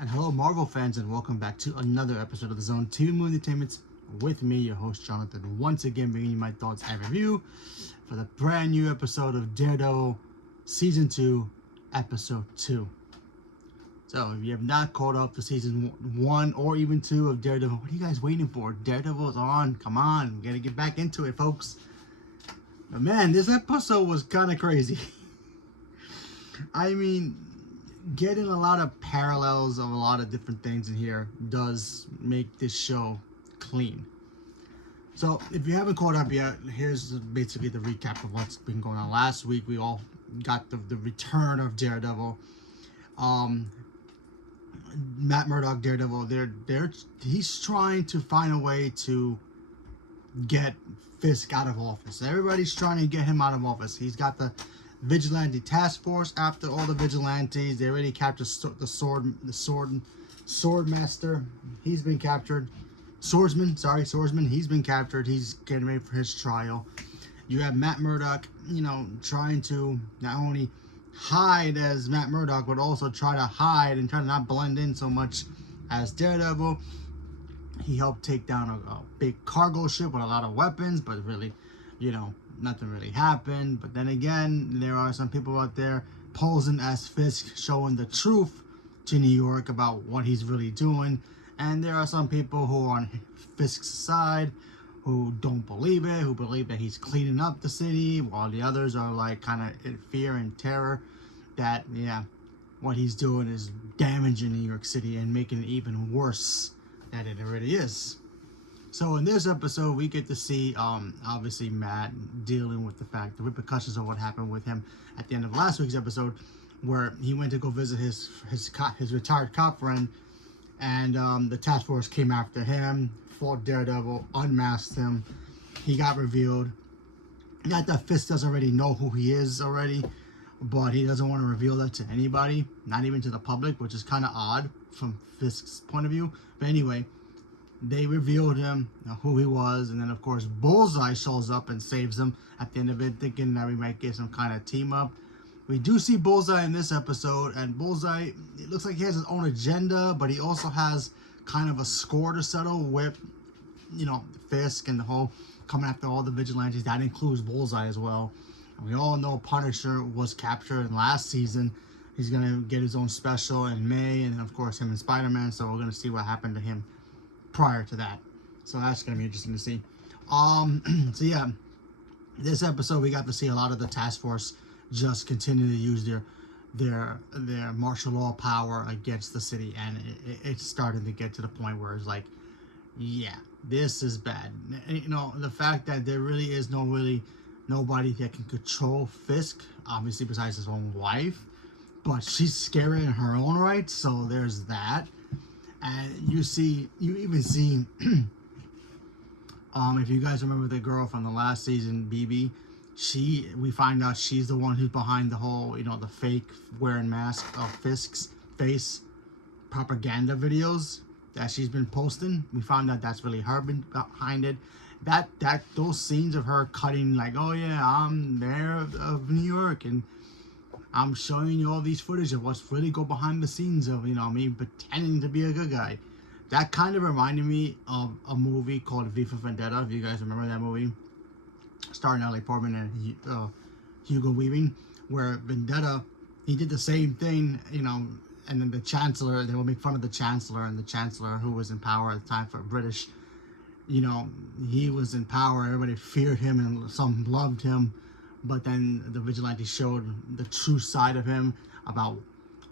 And hello, Marvel fans, and welcome back to another episode of the Zone TV Movie Entertainment with me, your host Jonathan, once again bringing you my thoughts and review for the brand new episode of Daredevil Season 2, Episode 2. So, if you have not caught up to Season 1 or even 2 of Daredevil, what are you guys waiting for? Daredevil's on. Come on, we gotta get back into it, folks. But man, this episode was kind of crazy. I mean, getting a lot of parallels of a lot of different things in here does make this show clean. So if you haven't caught up yet, here's basically the recap of what's been going on. Last week we all got the return of Daredevil. Matt Murdock, Daredevil, he's trying to find a way to get Fisk out of office. Everybody's trying to get him out of office. He's got the vigilante task force after all the vigilantes. They already captured the sword master. He's been captured. Swordsman. He's been captured. He's getting ready for his trial. You have Matt Murdock, trying to not only hide as Matt Murdock, but also try to hide and try to not blend in so much as Daredevil. He helped take down a big cargo ship with a lot of weapons, but really, nothing really happened. But then again, there are some people out there posing as Fisk, showing the truth to New York about what he's really doing. And there are some people who are on Fisk's side who don't believe it, who believe that he's cleaning up the city, while the others are like kind of in fear and terror that, what he's doing is damaging New York City and making it even worse than it already is. So in this episode, we get to see, obviously, Matt dealing with the repercussions of what happened with him at the end of last week's episode, where he went to go visit his retired cop friend, and the task force came after him, fought Daredevil, unmasked him. He got revealed. Not that Fisk doesn't already know who he is already, but he doesn't want to reveal that to anybody, not even to the public, which is kind of odd from Fisk's point of view. But anyway, they revealed him, who he was, and then of course Bullseye shows up and saves him at the end of it, thinking that we might get some kind of team up. We do see Bullseye in this episode, and Bullseye, it looks like he has his own agenda, but he also has kind of a score to settle with, Fisk and the whole coming after all the vigilantes. That includes Bullseye as well. And we all know Punisher was captured in last season. He's gonna get his own special in May, and of course him and Spider-Man. So we're gonna see what happened to him prior to that. So that's gonna be interesting to see. So yeah, this episode we got to see a lot of the task force just continue to use their martial law power against the city, and it's starting to get to the point where it's like, yeah, this is bad. The fact that there really is nobody that can control Fisk, obviously besides his own wife, but she's scary in her own right, so there's that. And you even see if you guys remember the girl from the last season, BB, we find out she's the one who's behind the whole, the fake wearing mask of Fisk's face propaganda videos that she's been posting. We found out that's really her behind it. Those scenes of her cutting like, oh yeah, I'm mayor of New York and I'm showing you all these footage of what's really go behind the scenes of, me pretending to be a good guy. That kind of reminded me of a movie called V for Vendetta, if you guys remember that movie, starring Natalie Portman and Hugo Weaving, where Vendetta, he did the same thing, and then the Chancellor, they will make fun of the Chancellor, and the Chancellor, who was in power at the time for British, he was in power, everybody feared him and some loved him. But then the vigilante showed the true side of him about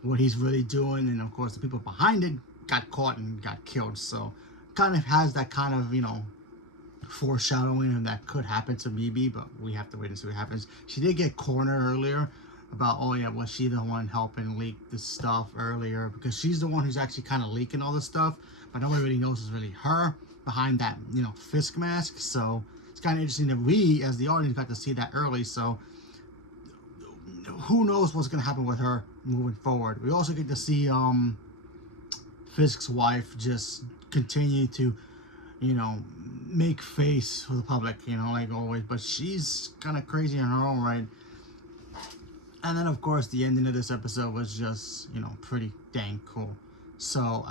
what he's really doing. And of course, the people behind it got caught and got killed. So kind of has that kind of, foreshadowing of that could happen to BB, but we have to wait and see what happens. She did get cornered earlier about, was she the one helping leak this stuff earlier? Because she's the one who's actually kind of leaking all this stuff, but nobody really knows it's really her behind that, Fisk mask. So it's kind of interesting that we, as the audience, got to see that early. So who knows what's going to happen with her moving forward. We also get to see Fisk's wife just continue to, make face for the public, like always. But she's kind of crazy in her own right. And then, of course, the ending of this episode was just, pretty dang cool. So,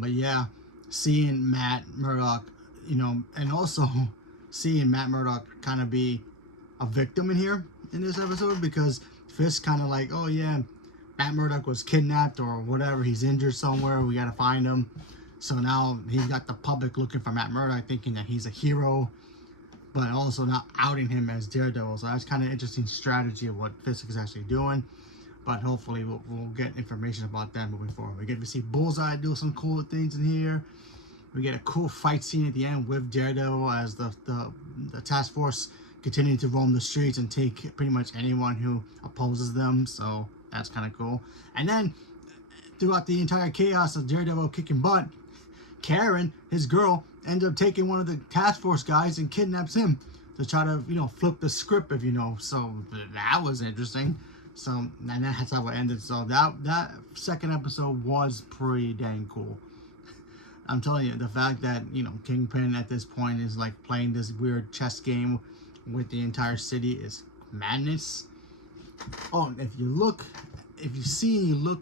but yeah, seeing Matt Murdock, and also seeing Matt Murdock kind of be a victim in here in this episode, because Fisk kind of like, oh yeah, Matt Murdock was kidnapped or whatever, he's injured somewhere, we gotta find him. So now he's got the public looking for Matt Murdock, thinking that he's a hero, but also not outing him as Daredevil. So that's kind of interesting strategy of what Fisk is actually doing. But hopefully we'll get information about that moving forward. We get to see Bullseye do some cool things in here. We get a cool fight scene at the end with Daredevil as the task force continue to roam the streets and take pretty much anyone who opposes them. So that's kind of cool. And then throughout the entire chaos of Daredevil kicking butt, Karen, his girl, ends up taking one of the task force guys and kidnaps him to try to, flip the script, if you know. So that was interesting. So, and that's how it ended. So that second episode was pretty dang cool. I'm telling you, the fact that, Kingpin at this point is like playing this weird chess game with the entire city is madness. Oh, and if you look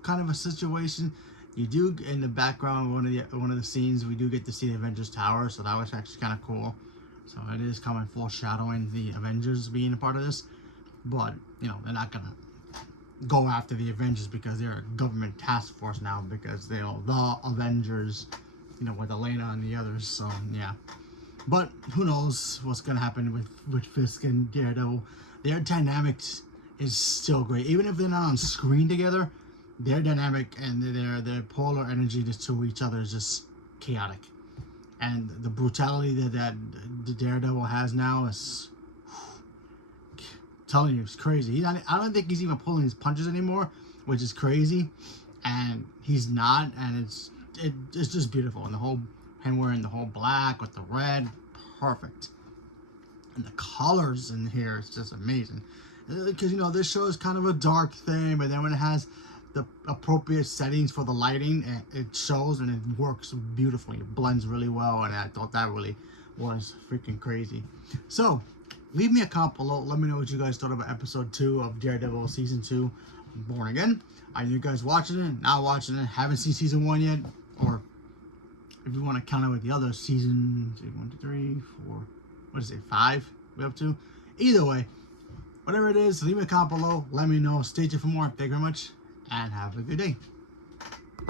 kind of a situation, you do in the background one of the scenes we do get to see the Avengers Tower, so that was actually kind of cool. So it is kind of foreshadowing the Avengers being a part of this, but they're not gonna go after the Avengers because they're a government task force now, because the Avengers, with Elena and the others. So yeah, but who knows what's gonna happen with Fisk and Daredevil. Their dynamics is still great, even if they're not on screen together. Their dynamic and their polar energy just to each other is just chaotic, and the brutality that the Daredevil has now is, telling you, it's crazy. I don't think he's even pulling his punches anymore, which is crazy, and he's not, and it's just beautiful. And him wearing the whole black with the red, perfect, and the colors in here is just amazing. Because this show is kind of a dark thing, but then when it has the appropriate settings for the lighting, it shows and it works beautifully. It blends really well, and I thought that really was freaking crazy. So leave me a comment below. Let me know what you guys thought about episode 2 of Daredevil season 2, Born Again. Are you guys watching it? Not watching it? Haven't seen season 1 yet? Or if you want to count it with the other seasons, 1, 2, 3, 4. What is it? 5? We up to? Either way, whatever it is, leave me a comment below. Let me know. Stay tuned for more. Thank you very much, and have a good day.